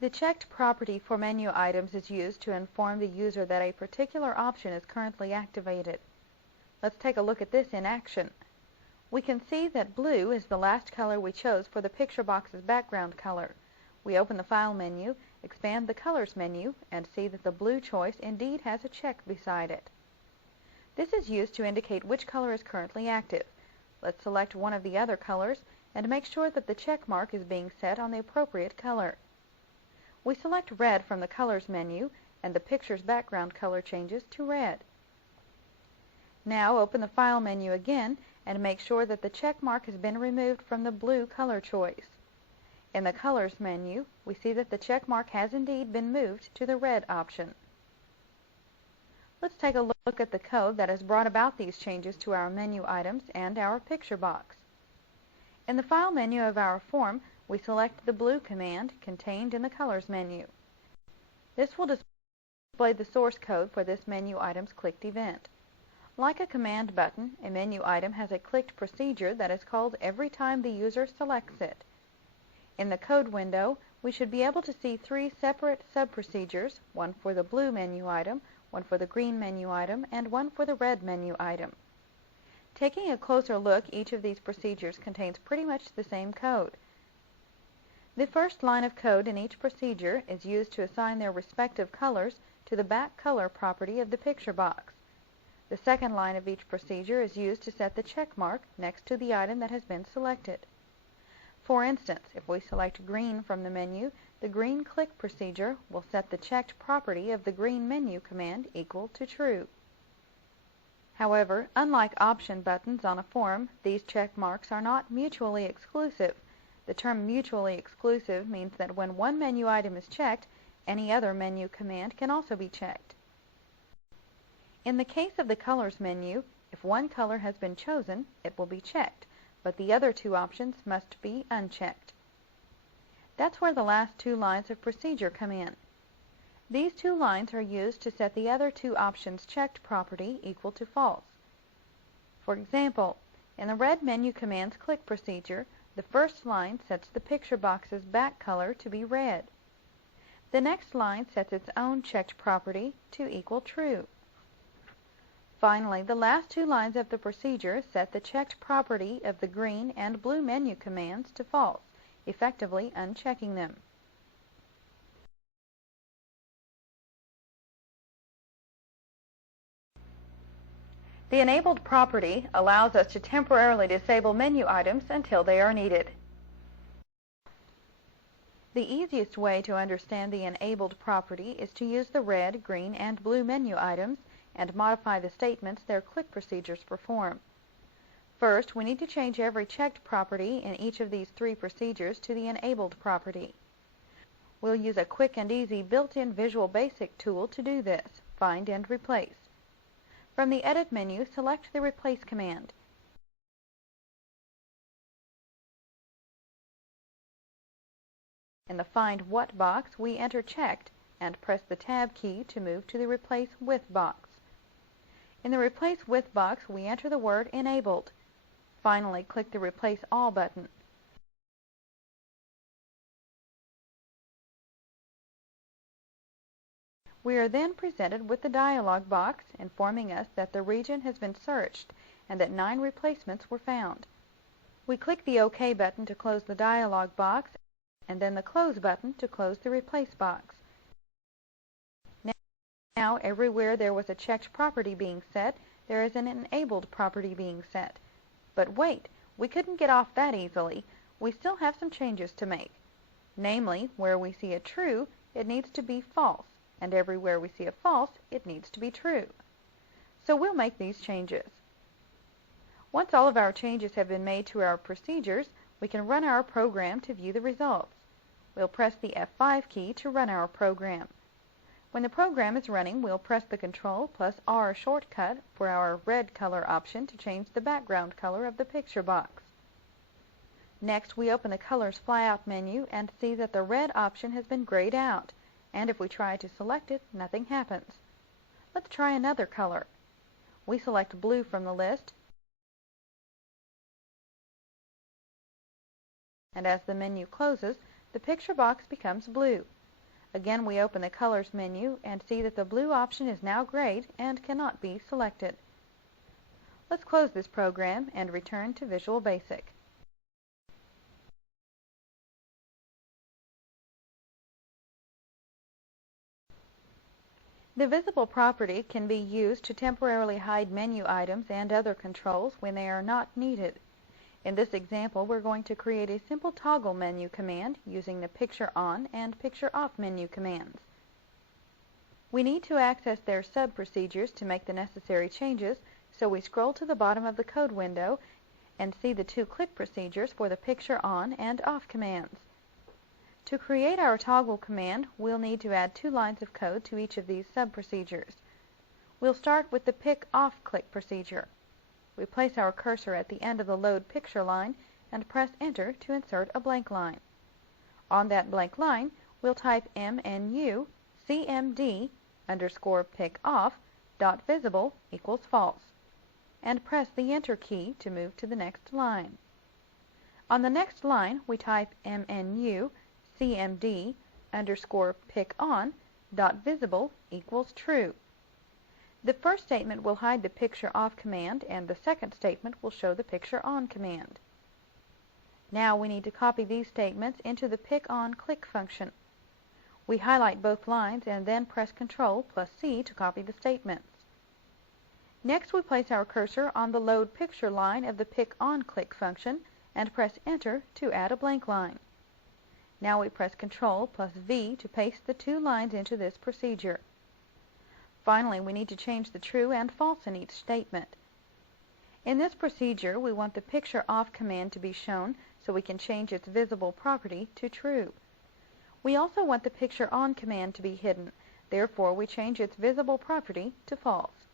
The checked property for menu items is used to inform the user that a particular option is currently activated. Let's take a look at this in action. We can see that blue is the last color we chose for the picture box's background color. We open the File menu, expand the Colors menu, and see that the blue choice indeed has a check beside it. This is used to indicate which color is currently active. Let's select one of the other colors and make sure that the check mark is being set on the appropriate color. We select red from the Colors menu, and the picture's background color changes to red. Now open the File menu again and make sure that the check mark has been removed from the blue color choice. In the Colors menu, we see that the check mark has indeed been moved to the red option. Let's take a look at the code that has brought about these changes to our menu items and our picture box. In the File menu of our form, we select the blue command contained in the Colors menu. This will display the source code for this menu item's clicked event. Like a command button, a menu item has a clicked procedure that is called every time the user selects it. In the code window, we should be able to see three separate sub-procedures, one for the blue menu item, one for the green menu item, and one for the red menu item. Taking a closer look, each of these procedures contains pretty much the same code. The first line of code in each procedure is used to assign their respective colors to the back color property of the picture box. The second line of each procedure is used to set the check mark next to the item that has been selected. For instance, if we select green from the menu, the green click procedure will set the checked property of the green menu command equal to true. However, unlike option buttons on a form, these check marks are not mutually exclusive. The term mutually exclusive means that when one menu item is checked, any other menu command can also be checked. In the case of the Colors menu, if one color has been chosen, it will be checked, but the other two options must be unchecked. That's where the last two lines of procedure come in. These two lines are used to set the other two options' checked property equal to false. For example, in the red menu command's click procedure, the first line sets the picture box's back color to be red. The next line sets its own checked property to equal true. Finally, the last two lines of the procedure set the checked property of the green and blue menu commands to false, effectively unchecking them. The enabled property allows us to temporarily disable menu items until they are needed. The easiest way to understand the enabled property is to use the red, green, and blue menu items and modify the statements their click procedures perform. First, we need to change every checked property in each of these three procedures to the enabled property. We'll use a quick and easy built-in Visual Basic tool to do this, Find and Replace. From the Edit menu, select the Replace command. In the Find What box, we enter Checked and press the Tab key to move to the Replace With box. In the Replace With box, we enter the word Enabled. Finally, click the Replace All button. We are then presented with the dialog box informing us that the region has been searched and that 9 replacements were found. We click the OK button to close the dialog box and then the Close button to close the Replace box. Now, everywhere there was a checked property being set, there is an enabled property being set. But wait, we couldn't get off that easily. We still have some changes to make. Namely, where we see a true, it needs to be false, and everywhere we see a false, it needs to be true. So we'll make these changes. Once all of our changes have been made to our procedures, we can run our program to view the results. We'll press the F5 key to run our program. When the program is running, we'll press the Ctrl plus R shortcut for our red color option to change the background color of the picture box. Next, we open the Colors flyout menu and see that the red option has been grayed out, and if we try to select it, nothing happens. Let's try another color. We select blue from the list, and as the menu closes, the picture box becomes blue. Again, we open the Colors menu and see that the blue option is now grayed and cannot be selected. Let's close this program and return to Visual Basic. The visible property can be used to temporarily hide menu items and other controls when they are not needed. In this example, we're going to create a simple toggle menu command using the Picture On and Picture Off menu commands. We need to access their sub-procedures to make the necessary changes, so we scroll to the bottom of the code window and see the two click procedures for the Picture On and Off commands. To create our toggle command, we'll need to add 2 lines of code to each of these sub-procedures. We'll start with the Pick Off click procedure. We place our cursor at the end of the Load Picture line and press Enter to insert a blank line. On that blank line, we'll type mnu cmd underscore pick off dot visible equals false and press the Enter key to move to the next line. On the next line, we type mnu cmd underscore pick on dot visible equals true. The first statement will hide the Picture Off command, and the second statement will show the Picture On command. Now we need to copy these statements into the Pick On click function. We highlight both lines and then press Ctrl plus C to copy the statements. Next, we place our cursor on the Load Picture line of the Pick On click function and press Enter to add a blank line. Now we press Ctrl plus V to paste the 2 lines into this procedure. Finally, we need to change the true and false in each statement. In this procedure, we want the Picture Off command to be shown so we can change its visible property to true. We also want the Picture On command to be hidden, therefore we change its visible property to false.